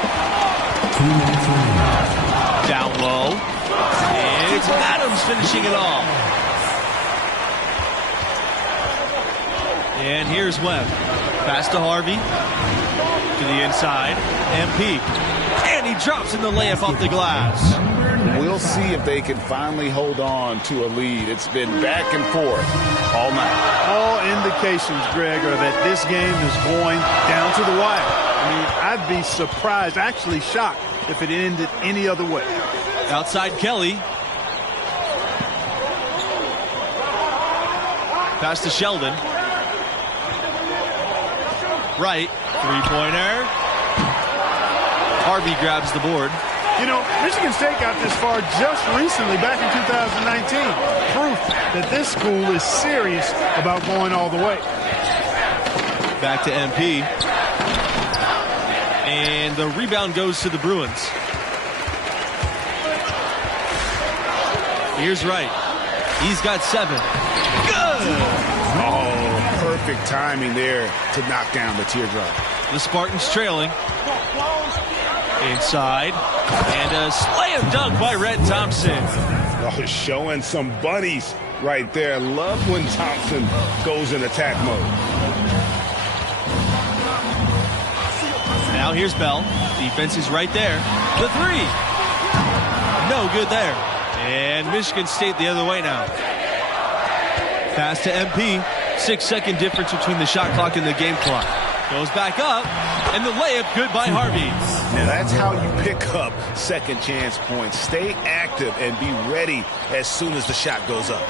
Down low. And it's Adams finishing it off. And here's Webb. Pass to Harvey. To the inside. MP. And he drops in the layup off the glass. We'll see if they can finally hold on to a lead. It's been back and forth all night. All indications, Greg, are that this game is going down to the wire. I mean, I'd be surprised, actually shocked, if it ended any other way. Outside Kelly. Pass to Sheldon. Right. Three-pointer. Harvey grabs the board. You know, Michigan State got this far just recently, back in 2019. Proof that this school is serious about going all the way. Back to MP. And the rebound goes to the Bruins. Here's Wright. He's got 7. Good! Oh, perfect timing there to knock down the teardrop. The Spartans trailing. Inside. And a slam dunk by Red Thompson. Oh, showing some buddies right there. Love when Thompson goes in attack mode. Now here's Bell. Defense is right there. The three. No good there. And Michigan State the other way now. Pass to MP. 6-second difference between the shot clock and the game clock. Goes back up. And the layup good by Harvey. Now that's how you pick up second chance points. Stay active and be ready as soon as the shot goes up.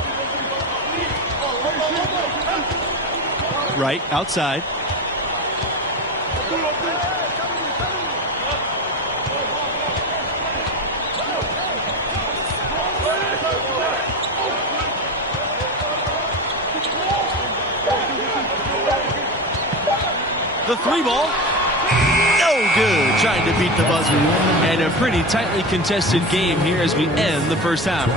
Right outside. The three ball. No good. Trying to beat the buzzer. And a pretty tightly contested game here as we end the first half.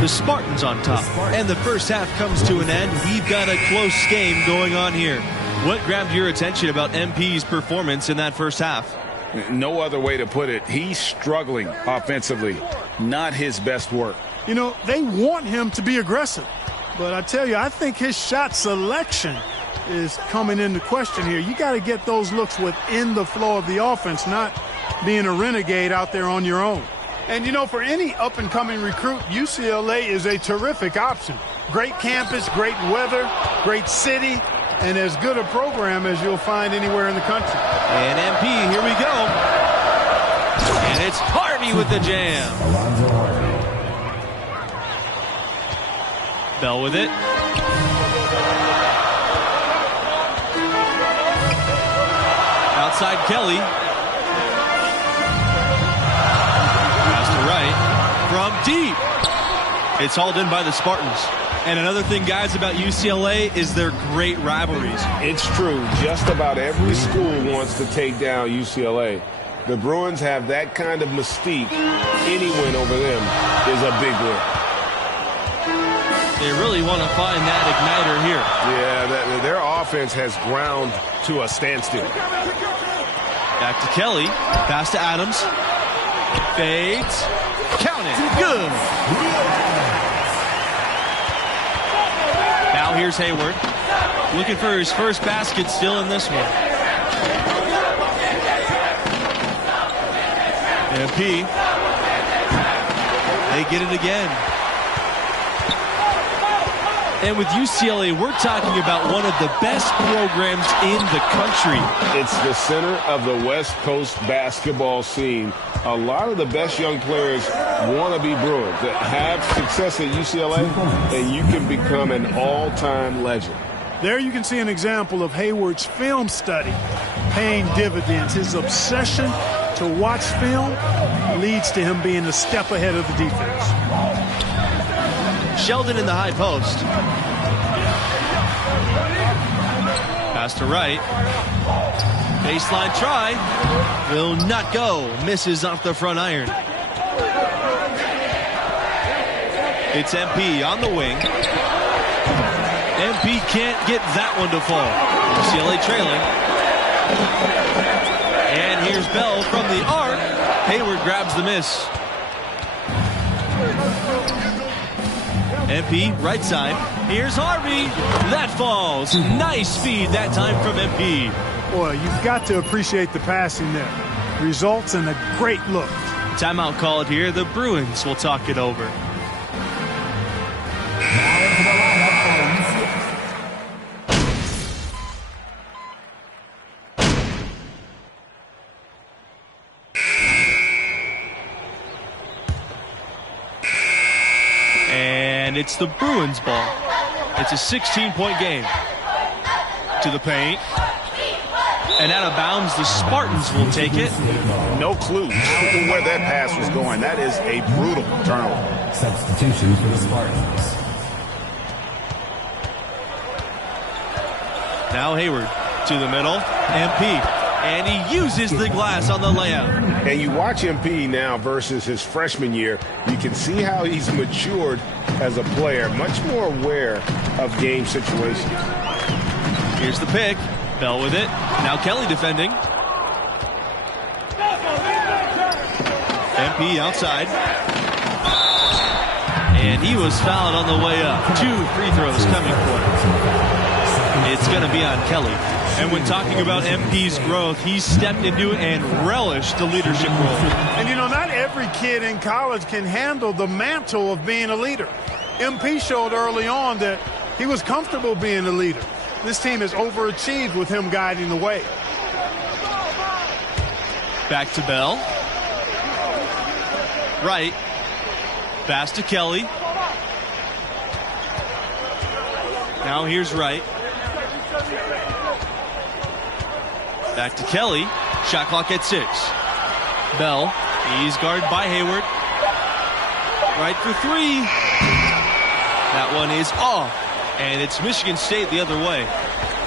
The Spartans on top. And the first half comes to an end. We've got a close game going on here. What grabbed your attention about MP's performance in that first half? No other way to put it. He's struggling offensively. Not his best work. You know, they want him to be aggressive. But I tell you, I think his shot selection is coming into question here. You got to get those looks within the flow of the offense, not being a renegade out there on your own. And, you know, for any up-and-coming recruit, UCLA is a terrific option. Great campus, great weather, great city, and as good a program as you'll find anywhere in the country. And MP, here we go. And it's Harvey with the jam. Bell with it. Outside Kelly. Pass to Wright. From deep. It's hauled in by the Spartans. And another thing, guys, about UCLA is their great rivalries. It's true. Just about every school wants to take down UCLA. The Bruins have that kind of mystique. Any win over them is a big win. They really want to find that igniter here. Yeah, their offense has ground to a standstill. Back to Kelly. Pass to Adams. Fades. Count it. Good. Now here's Hayward. Looking for his first basket still in this one. MP. They get it again. And with UCLA, we're talking about one of the best programs in the country. It's the center of the West Coast basketball scene. A lot of the best young players want to be Bruins, that have success at UCLA, and you can become an all-time legend. There you can see an example of Hayward's film study paying dividends. His obsession to watch film leads to him being a step ahead of the defense. Sheldon in the high post. Pass to Wright. Baseline try. Will not go. Misses off the front iron. It's MP on the wing. MP can't get that one to fall. UCLA trailing. And here's Bell from the arc. Hayward grabs the miss. MP, right side. Here's Harvey. That falls. Nice speed that time from MP. Boy, you've got to appreciate the passing there. Results in a great look. Timeout called here. The Bruins will talk it over. And it's the Bruins ball. It's a 16-point game. To the paint. And out of bounds, the Spartans will take it. No clue where that pass was going. That is a brutal turnover. Substitution for the Spartans. Now Hayward to the middle. MP. And he uses the glass on the layup. And you watch MP now versus his freshman year, you can see how he's matured as a player, much more aware of game situations. Here's the pick. Bell with it. Now Kelly defending. MP outside. And he was fouled on the way up. 2 free throws coming for him. It's going to be on Kelly. And when talking about MP's growth, he stepped into and relished the leadership role. And you know, not every kid in college can handle the mantle of being a leader. MP showed early on that he was comfortable being a leader. This team has overachieved with him guiding the way. Back to Bell. Right. Pass to Kelly. Now here's Wright. Back to Kelly. Shot clock at 6. Bell. He's guarded by Hayward. Right for 3. That one is off. And it's Michigan State the other way.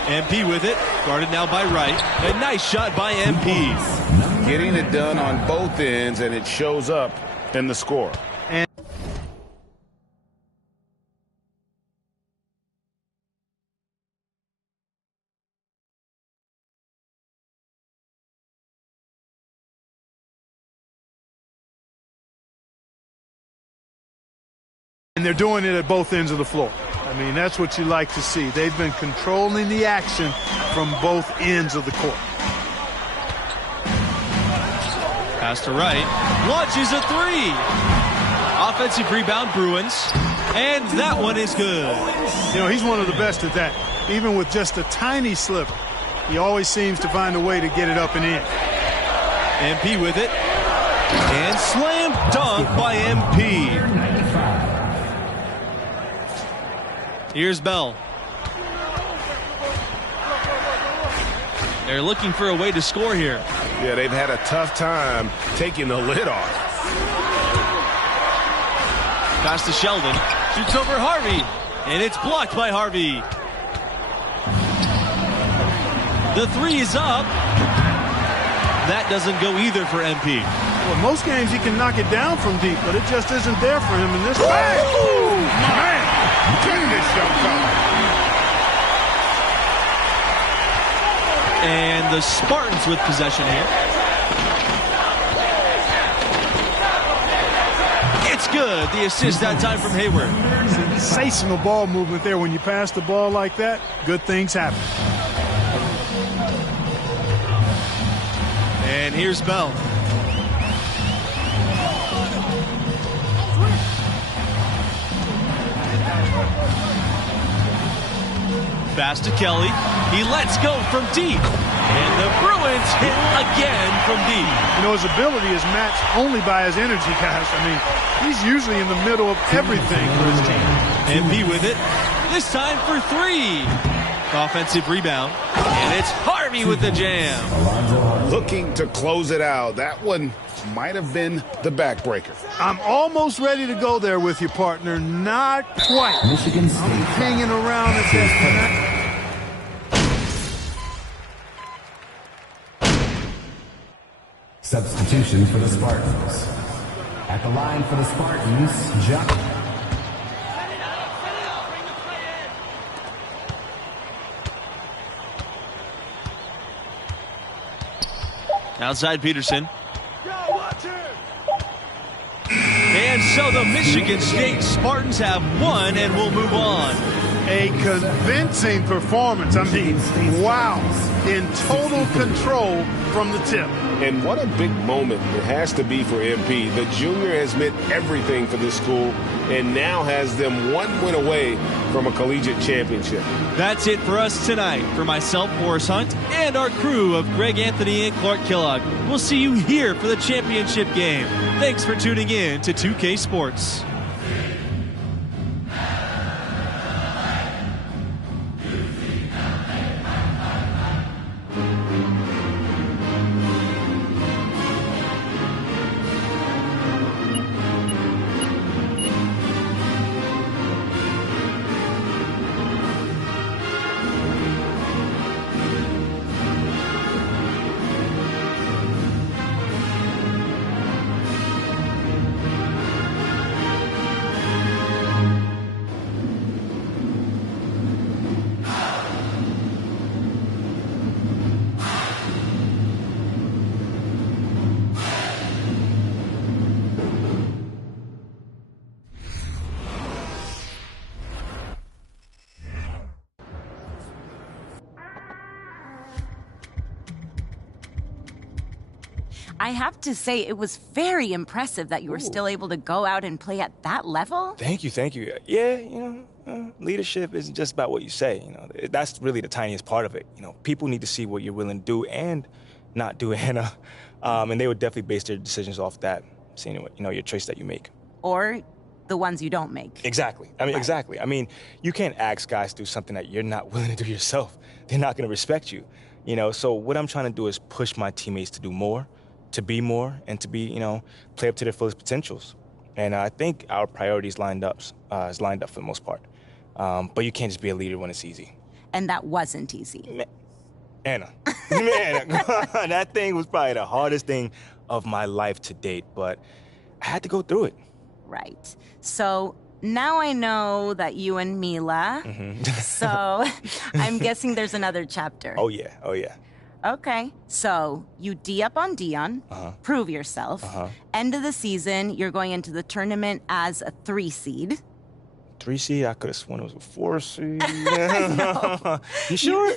MP with it. Guarded now by Wright. A nice shot by MP. Getting it done on both ends, and it shows up in the score. And they're doing it at both ends of the floor. I mean, that's what you like to see. They've been controlling the action from both ends of the court. Pass to Wright. Launches a 3. Offensive rebound, Bruins. And that one is good. You know, he's one of the best at that. Even with just a tiny sliver, he always seems to find a way to get it up and in. MP with it. And slam dunk by MP. Here's Bell. They're looking for a way to score here. Yeah, they've had a tough time taking the lid off. Pass to Sheldon. Shoots over Harvey. And it's blocked by Harvey. The 3 is up. That doesn't go either for MP. Well, most games he can knock it down from deep, but it just isn't there for him in this bag. Oh, man. Goodness, young fella. And the Spartans with possession here. It's good. The assist that time from Hayward. Sensational ball movement there. When you pass the ball like that, good things happen. And here's Bell. Pass to Kelly. He lets go from deep. And the Bruins hit again from deep. You know, his ability is matched only by his energy, guys. I mean, he's usually in the middle of everything for his team. MP with it. This time for 3. Offensive rebound. And it's Harvey with the jam. Looking to close it out. That one might have been the backbreaker. I'm almost ready to go there with you, partner. Not quite. Michigan State. I'm hanging around at that. Substitution for the Spartans. At the line for the Spartans, John. Outside Peterson. And so the Michigan State Spartans have won and will move on. A convincing performance. I mean, wow. In total control from the tip. And what a big moment it has to be for MP. The junior has meant everything for this school and now has them one win away from a collegiate championship. That's it for us tonight. For myself, Forrest Hunt, and our crew of Greg Anthony and Clark Kellogg, we'll see you here for the championship game. Thanks for tuning in to 2K Sports. I have to say, it was very impressive that you were still able to go out and play at that level. Thank you, thank you. Yeah, you know, leadership isn't just about what you say. You know, that's really the tiniest part of it. You know, people need to see what you're willing to do and not do, Anna. And they would definitely base their decisions off that, seeing what, you know, your choice that you make. Or the ones you don't make. Exactly. I mean, exactly. I mean, you can't ask guys to do something that you're not willing to do yourself. They're not going to respect you. You know, so what I'm trying to do is push my teammates to do more, to be more, and to be, you know, play up to their fullest potentials. And I think our priorities is lined up for the most part. But you can't just be a leader when it's easy. And that wasn't easy. Anna, man, that thing was probably the hardest thing of my life to date, but I had to go through it. Right. So now I know that you and Mila, so I'm guessing there's another chapter. Oh, yeah. Oh, yeah. Okay, so you D up on Dion, prove yourself. End of the season, you're going into the tournament as a 3 seed. 3 seed? I could have sworn it was a 4 seed. You sure?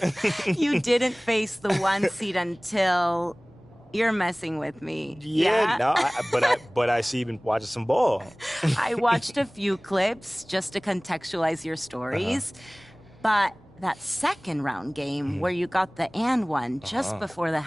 You didn't face the 1 seed until you're messing with me. Yeah? No, but I see you've been watching some ball. I watched a few clips just to contextualize your stories, but that second round game where you got the and one just before the